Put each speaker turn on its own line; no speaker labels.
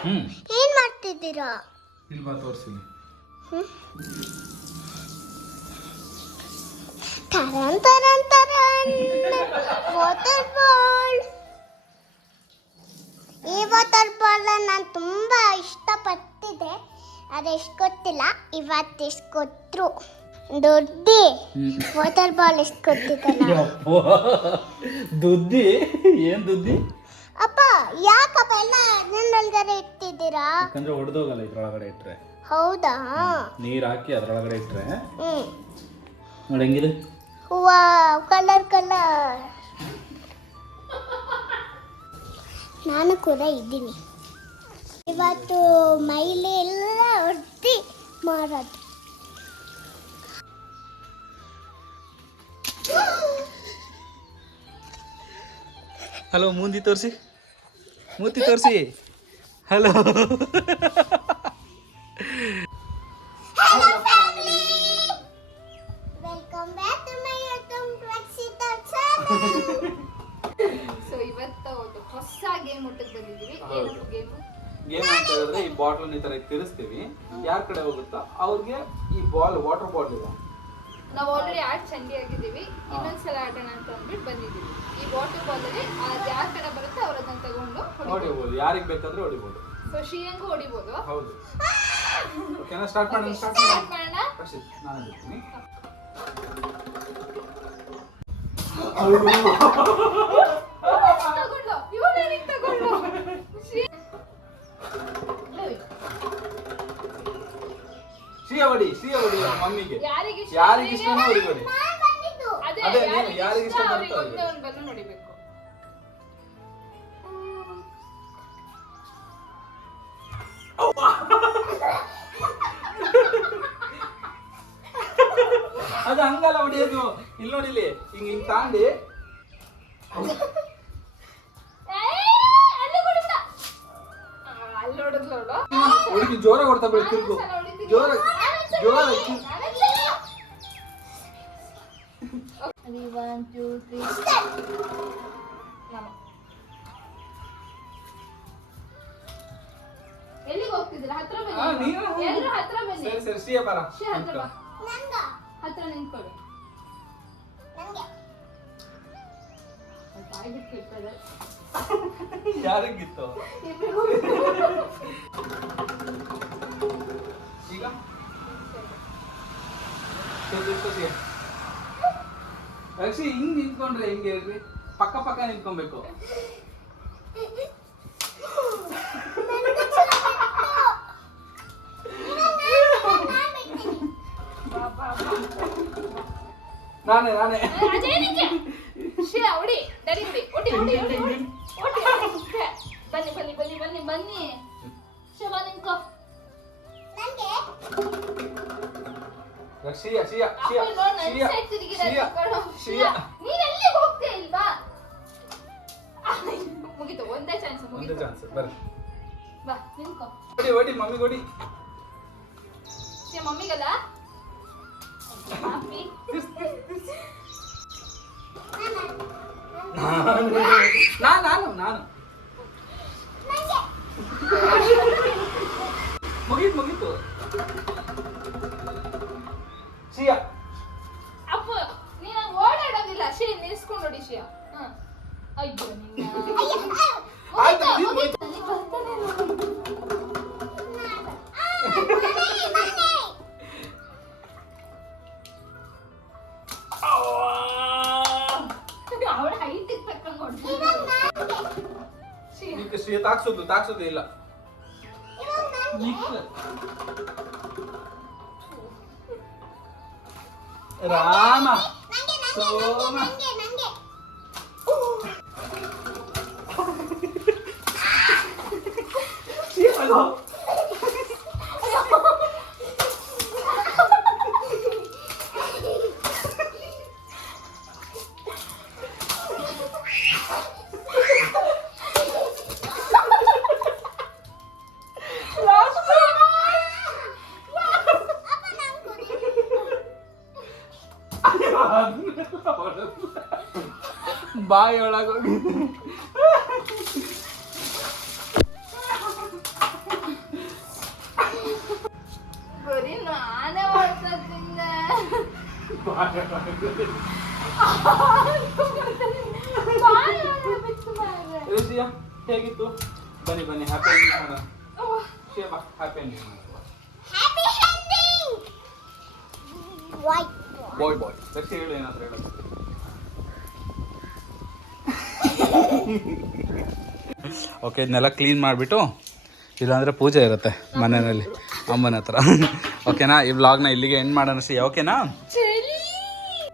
ಹ್ಮ್.
ಏನ್ ಮಾಡ್ತಿದ್ದೀರಾ?
ಇಲ್ಲಿ ಬಾ ತೋರಿಸ್ತೀನಿ.
ತರನ್ ತರನ್ ತರನ್. ವಾಟರ್ ಬಾಲ್ ಈ ವಾಟರ್ ಬಾಲ್ ನಾನು ತುಂಬಾ ಇಷ್ಟಪಟ್ಟಿದೆ ಅದೆಷ್ಟು ಎಷ್ಟು ಗೊತ್ತಿಲ್ಲ ಇವತ್ತು ಎಷ್ಟು ಕೊಟ್ಟರು ದುಡ್ಡಿ ವಾಟರ್ ಬಾಲ್ ಎಷ್ಟು ಕೊಟ್ಟಿದ್ದಲ್ಲ
ದುದ್ದಿ ಏನ್ ದುದ್ದಿ
ಅಪ್ಪ ಯಾಕಪ್ಪ ಎಲ್ಲ ಅದನ್ನೊಳಗಡೆ ಇಟ್ಟಿದ್ದೀರಾ?
ಯಾಕಂದ್ರೆ ಹೊಡೆದೋಗಲ್ಲ ಇದ್ರೊಳಗಡೆ ಇಟ್ರೆ.
ಹೌದಾ?
ನೀರು ಹಾಕಿ ಅದರೊಳಗಡೆ ಇಟ್ರೆ. ನೋಡಿ ಹೆಂಗಿದೆ?
ಹೂವ ಕಲರ್ ಕಲರ್ ನಾನು ಕೂಡ ಇದ್ದೀನಿ. ಇವತ್ತು ಮೈಲಿ ಎಲ್ಲ ಹೊಡ್ದು ಮಾಡೋದು
ಹಲೋ ಮುಂದಿ ತೋರಿಸಿ. ಮೂತಿ ತೋರಿಸಿ. Hello
welcome back to my YouTube Rakshita channel
so ಇವತ್ತು ಒಂದು ಹೊಸ ಗೇಮ್ ಊಟಕ್ಕೆ ಬಂದಿದ್ದೀವಿ.
ಹೌದು.
ಏನು ಗೇಮ್
ಗೇಮ್ ಅಂತ ಹೇಳಿದ್ರೆ ಈ ಬಾಟಲ್ ಈ ತರ ತಿರ್ಸ್ತೀವಿ ಯಾರ ಕಡೆ ಹೋಗುತ್ತೋ ಅವ್ರಿಗೆ ಈ ಬಾಲ್ ವಾಟರ್ ಬಾಟ್ಲ್ ಇದೆ.
ನಾವು ಆಲ್ರೆಡಿ ಆಡ್ ಚಂಡಿ ಆಗಿದ್ದೀವಿ ಇನ್ನೊಂದ್ಸಲ ಆಡೋಣ ಅಂತ ಅಂದ್ಬಿಟ್ಟು ಬಂದಿದ್ದೀವಿ. ಈ ವಾಟರ್ ಬಾಲ್ ಅಲ್ಲಿ ಅದು ಯಾರ ಕಡೆ ಬರುತ್ತೆ ಅವ್ರ ಅದನ್ನ ತಗೊಂಡು
ಹೊಡಿಬಹುದು ಯಾರಿಗೆ ಬೇಕಾದ್ರೆ ಹೊಡಿಬೋದು.
ಸೊ ಶ್ರೀಯಂಗೂ ಹೊಡಿಬೋದು.
ಹೌದು. ಓಕೆನಾ ಸ್ಟಾರ್ಟ್ ಮಾಡೋಣ ಸ್ಟಾರ್ಟ್ ಮಾಡೋಣ. ನಾನು ಹೇಳ್ತೀನಿ
ತಗೊಂಡು
ಶ್ರೀಯ ಹೊಡಿ ಶ್ರೀಯ ಹೊಡಿ ಮಮ್ಮಿಗೆ.
ಯಾರಿಗೆ ಇಷ್ಟ
ಯಾರಿಗೆ ಇಷ್ಟನೋ ಹೊಡಿ ಹೊಡಿ
ಅದೇ
ಅದೇ ನೀನು
ಯಾರಿಗೆ ಇಷ್ಟ
ಇಷ್ಟ
ಅವ್ರಿಗೆ ಒಂದೇ ಬಲೂನ್ ಹೊಡಿಬೇಕು
ಅದು ಹಂಗಲ್ಲ ಹೊಡಿಯೋದು ಇಲ್ಲಿ ನೋಡಿಲಿ ಹಿಂಗ್ ಹಿಂಗ್ ತಾಂಡಿ. ಹುಡುಗಿ ಜೋರ ಹೊಡ್ತಾ ಬಿಡು ತಿರ್ಗು. ಜೋರ ಜೋರ.
ಎಲ್ಲಿಗೆ ಹೋಗ್ತಿದ್ದೀರಾ ಹತ್ರ ಬನ್ನಿ ಎಲ್ಲರೂ ಹತ್ರ ಬನ್ನಿ
ಸರಿ ಸರಿ ಶ್ರೀಯ ಬರ
ಶ್ರೀ ಹತ್ರ ಬಾ ಹತ್ರ ನಿಂತ್ಕೊಳ್ಳಿ ಬಾಯ್ ಬಿಟ್ಟು ಇರ್ತದೆ
ಯಾರಿಗಿತ್ತು ಈಗ. ರಕ್ಷಿ ಹಿಂಗ್ ನಿಂತ್ಕೊಂಡ್ರೆ ಹೆಂಗೆ ಹೇಳ್ರಿ? ಪಕ್ಕ ಪಕ್ಕ ನಿಂತ್ಕೊಬೇಕು. ನಾನೇ ನಾನೇ. ಶ್ರೀಯ ಶ್ರೀಯ
ಅಪ್ಪ
ಶ್ರೀಯ
ನೋಡ್ ನನ್
ಶ್ರೀಯ
side ತಿರುಗಿದೆ
ಶ್ರೀಯ
ನಿಂತ್ಕೊಳ್ಳು.
ಶ್ರೀಯ
ನೀನ್ ಎಲ್ಲಿಗೆ ಹೋಗ್ತೀಯ ಇಲ್ವಾ ಮುಗೀತು ಒಂದೇ ಚಾನ್ಸ್
ಒಂದೇ
ಮುಗೀತು
ಚಾನ್ಸ್ ಬರ್ರಿ
ಬಾ ನಿಂತ್ಕೋ
ಹೊಡಿ ಹೊಡಿ ಮಮ್ಮಿ ಹೊಡಿ
ಶ್ರೀ ಮಮ್ಮಿಗಲ್ಲ ಹಾಪಿ
ನಾನು ನಾನು ನಾನು ಮುಗೀತು ಮುಗೀತು
ಶ್ರೀ ಹ ಅಯ್ಯೋ ನಿನ್ನ
ಆಯ್ತು,
ಬರ್ತಾನೆ ನೋಡಿ. ಅವಳ ಹೈಟ್ ತಕ್ಕಂಗ್. ಶ್ರೀ
ತಾಕ್ಸೋದು ತಾಕ್ಸೋದು ಇಲ್ಲ. ರಾಮ. ಸೋಮ ಶ್ರೀಯ ಹಲೋ ಬಾಯಿ ಒಳಗೋಗಿ ರಿಷಿಯಾ ಹೇಗಿತ್ತು? ಬನ್ನಿ ಬನ್ನಿ ಹ್ಯಾಪಿ ಎಂಡಿಂಗ್ ಮಾಡೋಣ. ಶಿವ ಹ್ಯಾಪಿ ಎಂಡಿಂಗ್ ಮಾಡೋಣ.
Happy ending wait
bye bye Rakshe ಹೇಳು ಏನಾದ್ರು ಹೇಳು. ಓಕೆ ಇದನ್ನೆಲ್ಲ ಕ್ಲೀನ್ ಮಾಡಿಬಿಟ್ಟು ಇಲ್ಲಾಂದರೆ ಪೂಜೆ ಇರುತ್ತೆ ಮನೆಯಲ್ಲಿ ಅಮ್ಮನ ಹತ್ರ. ಓಕೆನಾ ಈ ವ್ಲಾಗ್ನ ಇಲ್ಲಿಗೆ ಎಂಡ್ ಮಾಡೋಣ ಸಿ ಓಕೆನಾ